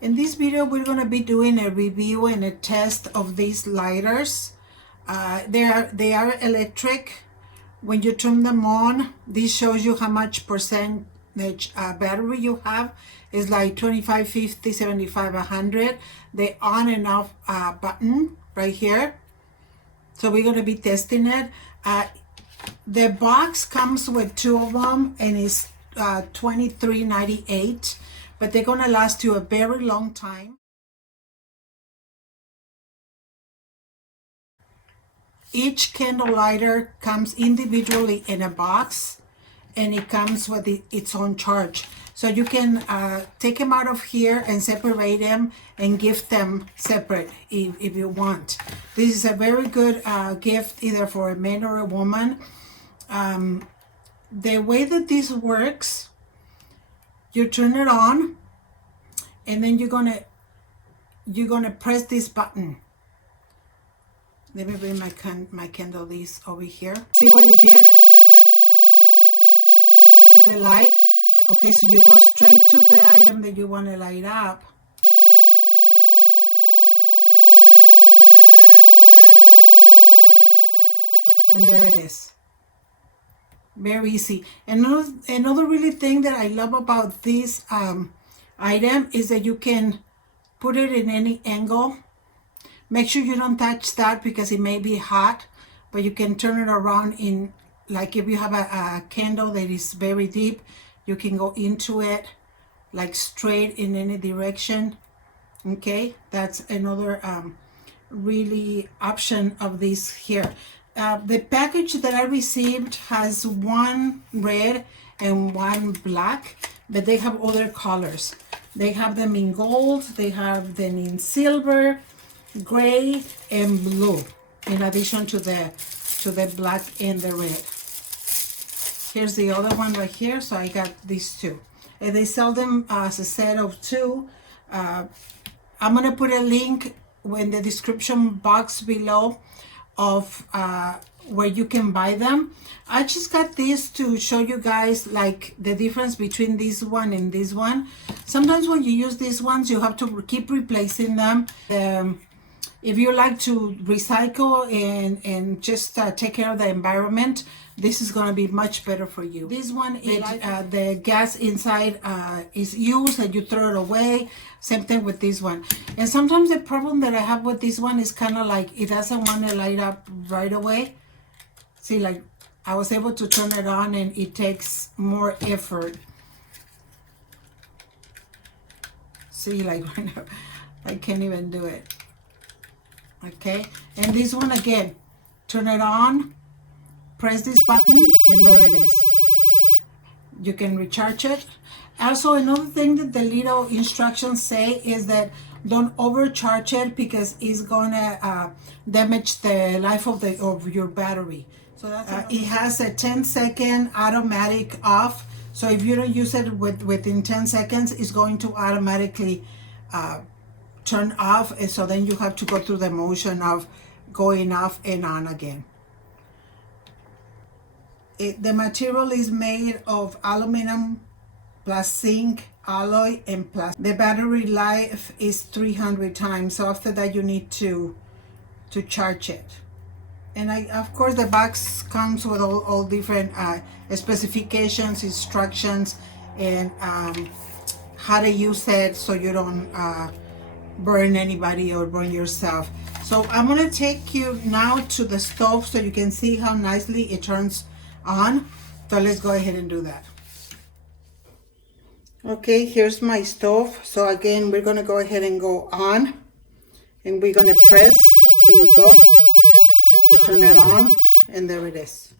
In this video, we're going to be doing a review and a test of these lighters. They are electric. When you turn them on, this shows you how much percentage battery you have. It's like 25, 50, 75, 100. The on and off button right here. So we're going to be testing it. The box comes with two of them and it's $23.98, but they're going to last you a very long time. Each candle lighter comes individually in a box, and it comes with its own charge. So you can take them out of here and separate them and gift them separate if you want. This is a very good gift either for a man or a woman. The way that this works, you turn it on, and then you're gonna press this button. Let me bring my candle list over here. See what it did? See the light? Okay, so you go straight to the item that you want to light up. And there it is. Very easy. Another really thing that I love about this item is that you can put it in any angle. Make sure you don't touch that because it may be hot, but you can turn it around in, like if you have a candle that is very deep, you can go into it like straight in any direction. Okay, that's another really option of this here. The package that I received has one red and one black, but they have other colors. They have them in gold, they have them in silver, gray, and blue, in addition to the black and the red. Here's the other one right here, so I got these two. And they sell them as a set of two. I'm gonna put a link in the description box below of where you can buy them. I just got this to show you guys like the difference between this one and this one. Sometimes when you use these ones, you have to keep replacing them. If you like to recycle and just take care of the environment, this is going to be much better for you. This one, the gas inside is used and you throw it away. Same thing with this one. And sometimes the problem that I have with this one is kind of like it doesn't want to light up right away. See, like I was able to turn it on and it takes more effort. See, like I can't even do it. Okay, and this one again, turn it on, press this button, and there it is. You can recharge it. Also, another thing that the little instructions say is that don't overcharge it because it's gonna damage the life of your battery. So that's it has a 10-second automatic off. So if you don't use it within 10 seconds, it's going to automatically turn off, and so then you have to go through the motion of going off and on again. The material is made of aluminum plus zinc alloy and plastic. The battery life is 300 times, so after that you need to charge it. And of course the box comes with all different specifications, instructions, and how to use it so you don't burn anybody or burn yourself. So I'm going to take you now to the stove so you can see how nicely it turns on. So let's go ahead and do that. Okay, here's my stove. So again, we're going to go ahead and go on, and we're going to press. Here we go. You turn it on, and there it is.